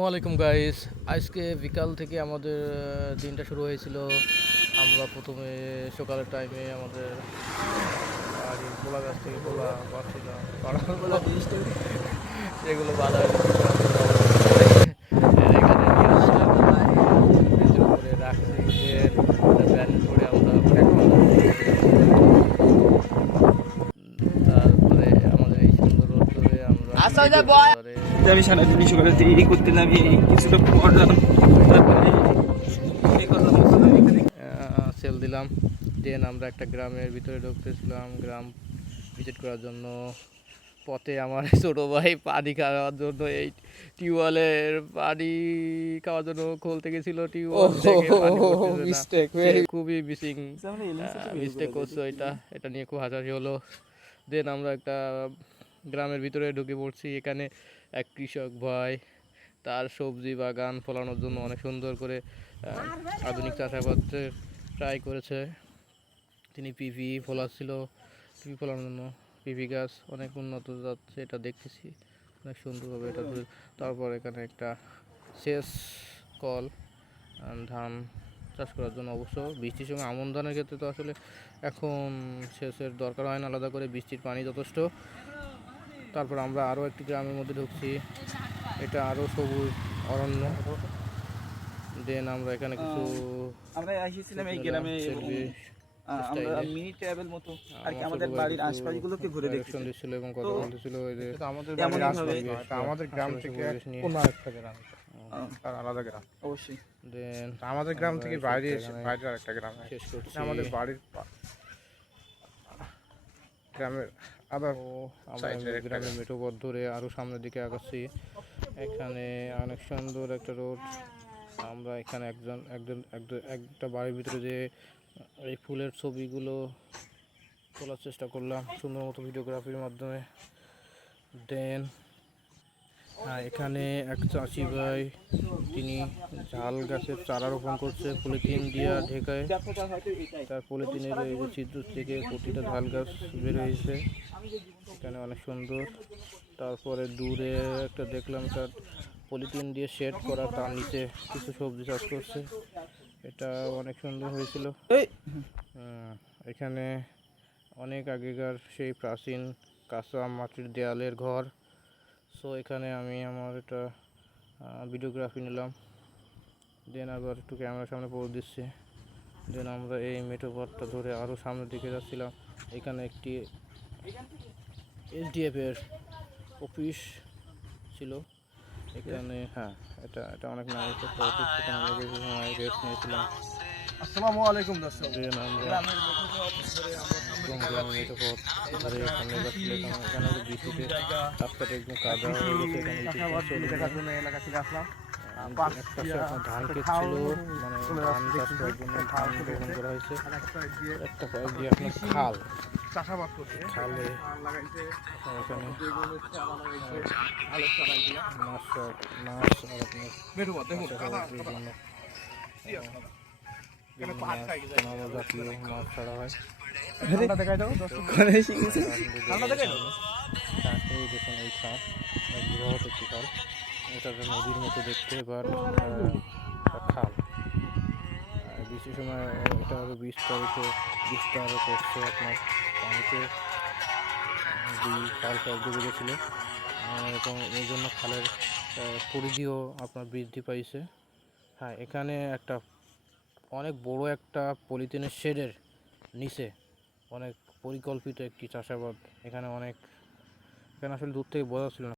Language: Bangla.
আসসালামাইকুম গাইস, আজকে বিকাল থেকে আমাদের দিনটা শুরু হয়েছিল। আমরা প্রথমে সকালের টাইমে আমাদের বাড়ির কোলা গাছ থেকে কোলা পাচ্ছিলাম, সেগুলো বাজারে করে রাখছি, ভ্যান করে আমরা তারপরে আমাদের এই সুন্দর রোড ধরে আমরা আমি সারাদিন সকালে এই করতেলাম, এই কিছুটা পড়লাম, সেল দিলাম। দেন আমরা একটা গ্রামের ভিতরে ঢুকতেছিলাম গ্রাম ভিজিট করার জন্য। পথে আমার ছোটো ভাই পানি খাওয়ার জন্য এই টিউবওয়েলের পানি খাওয়ার জন্য খুলতে গেছিলো, টিউবওয়েল থেকে পানি পড়তেছে না। খুবই মিস্টেক করছো, এটা নিয়ে খুব হাসাহাসি হলো। দেন আমরা একটা গ্রামের ভিতরে ঢুকে পড়ছি। এখানে এক কৃষক ভাই তার সবজি বাগান ফলানোর জন্য অনেক সুন্দর করে আধুনিক চাষাবাদের ট্রাই করেছে। তিনি পিভি ফলাচ্ছিল, পিভি ফলানোর জন্য পিভি গাছ অনেক উন্নত যাচ্ছে, এটা দেখতেছি অনেক সুন্দরভাবে এটা। তারপর এখানে একটা সেচ কল ধান চাষ করার জন্য। অবশ্য বৃষ্টির সময় আমন ধানের ক্ষেত্রে তো আসলে এখন সেচের দরকার হয় না, আলাদা করে বৃষ্টির পানি যথেষ্ট। তারপর আমরা আরও একটি গ্রামের মধ্যে ঢুকছি, এটা আরও সবুজ অরণ্য। দেন আমরা এখানে কিছু আমরা এসেছিলাম এই গ্রামে, আমরা মিনি ট্রাভেল মতো আর কি আমাদের বাড়ির আশপাশগুলোকে ঘুরে দেখতেছিল দিচ্ছিল এবং কথা বলতেছিল। ওই যে আমাদের বাড়ির আশপাশ, আমাদের গ্রাম থেকে অন্য একটা গ্রাম, তার আলাদা গ্রাম অবশ্যই। দেন আমাদের গ্রাম থেকে বাইরে বাইরে আরেকটা গ্রাম শেষ করছি আমাদের বাড়ির গ্রামের আবার আমরা গ্রামের মেঠো পথ ধরে আরও সামনের দিকে আগাচ্ছি। এখানে অনেক সুন্দর একটা রোড। আমরা এখানে একটা বাড়ির ভিতরে যে এই ফুলের ছবিগুলো তোলার চেষ্টা করলাম সুন্দর মতো ভিডিওগ্রাফির মাধ্যমে। দেন এখানে এক চাষি ভাই, তিনি ঝাল গাছের চারা রোপণ করছে পলিথিন দিয়ে ঢেকায়। তার পলিথিনের এই যে ছিদ্র থেকে প্রতিটা ঝাল গাছ বের হয়েছে, এখানে অনেক সুন্দর। তারপরে দূরে একটা দেখলাম একটা পলিথিন দিয়ে শেড করা, তার নিচে কিছু সবজি চাষ করছে, এটা অনেক সুন্দর হয়েছিল। এখানে অনেক আগেকার সেই প্রাচীন কাঁচা মাটির দেয়ালের ঘর। সো এখানে আমি আমার একটা ভিডিওগ্রাফি নিলাম। দেন আবার একটু ক্যামেরার সামনে পোজ দিচ্ছি। দেন আমরা এই মেঠো পথটা ধরে আরও সামনের দিকে যাচ্ছিলাম। এখানে একটি এসডিএফের অফিস ছিল এখানে। এটা এটা অনেক নাইস একটা অফিস, সেখানে আমরা কিছু সময় রেস্ট নিয়েছিলাম। আসসালামু আলাইকুম দর্শক। দেন আমরা গ্রামের মেঠো পথ ধরে সামনে যাচ্ছিলাম। এখানে বৃষ্টিতে রাস্তাটা একদম কাদা হয়ে গেছে। এখানে এলাকা থেকে আসলাম। ধান ক্ষেত ছিল, মানে ধান চাষ করার জন্য ধান রোপণ করা হয়েছে। একটা পাশ দিয়ে আপনার খাল, চাষাবাদ করছে, খালে লাগাইছে এখানে মাছ আর আপনার মেঠো পথ দেখুন জাতীয় মাছ ছাড়া হয়। দেখাই দাও দর্শক। এই দেখুন এই খাল, বৃহৎ একটি খাল, এটা নদীর মতো দেখতে, এবার খাল বৃষ্টির সময় এটা আরও বিস্তার করছে আপনার পানিতে। খাল ডুবে গেছিলো এবং এই জন্য খালের পরিধিও আপনার বৃদ্ধি পাইছে। এখানে একটা অনেক বড় একটা পলিথিনের শেডের নিচে অনেক পরিকল্পিত একটি চাষাবাদ। এখানে আসলে দূর থেকে বোঝা ছিল না।